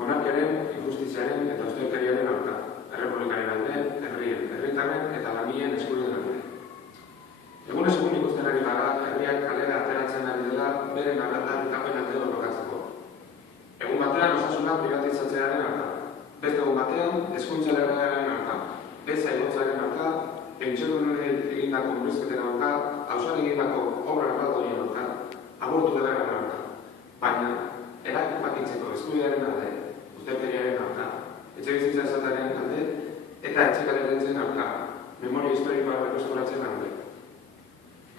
monarkiaren, injustiziaren eta ustelkeriaren aurka, errepublikaren alde, herritarren eta langileen eskubideen alde. Egunez egun ikusten ari gara, herriak kalera ateratzen ari dela beren aldarrikapen alde borrokatzeko. Egun batean osasuna privatizatzearen aurka, beste egun batean hezkuntza legearen aurka, beza igotzaren aurka, pentsiodunen egindako murrizketen aurka, auzoan egindako obra erraldoien aurka, abortu legearen aurka. Baina, erabakitzeko eskubidearen alde, ustelkeriaren aurka, etxebizitza esataren alde eta etxekarerentzen aurka, memoria historikoa berreskuratzen alde.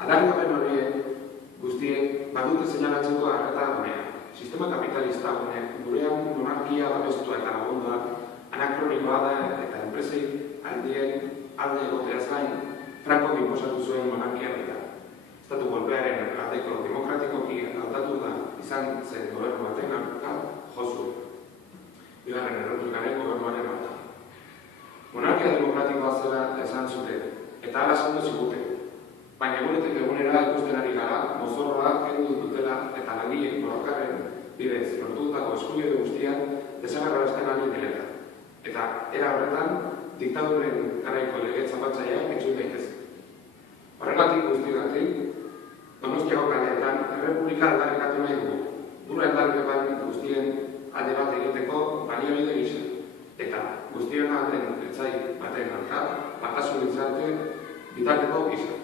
Aldarrikapen horiek guztiek badute seinalatzeko arreta gunea. Sistema kapitalista honek gurean monarkia babestua eta lagundua anakronikoa da eta enpresei aldien alde egoteaz gain Frankok inposatu zuen monarkia dira. Estatu golpearen aldeko demokratikoki hautatu da izan zen gobernu baten aurka jozu. Bigarren errepublikaren gobernuaren aurka. Monarkia demokratikoa zela esan zuten eta hala esan ziguten. Baina egunetik egunera ikusten ari gara, mozorroak kendu dutela eta langileen borrokaren bidez lortutako eskubide guztiak desagerrarazten ari direla. Eta era horretan, diktaduren garaiko lege zapatzaileak entzun daitezke. Horregatik guztiagatik, Donostiako kaleetan errepublika aldarrikatu nahi dugu. Gure aldarrikapen guztien alde bat egiteko baliabide gisa. Eta guztion alden etsai baten aurka, batasun bitarteko gisa.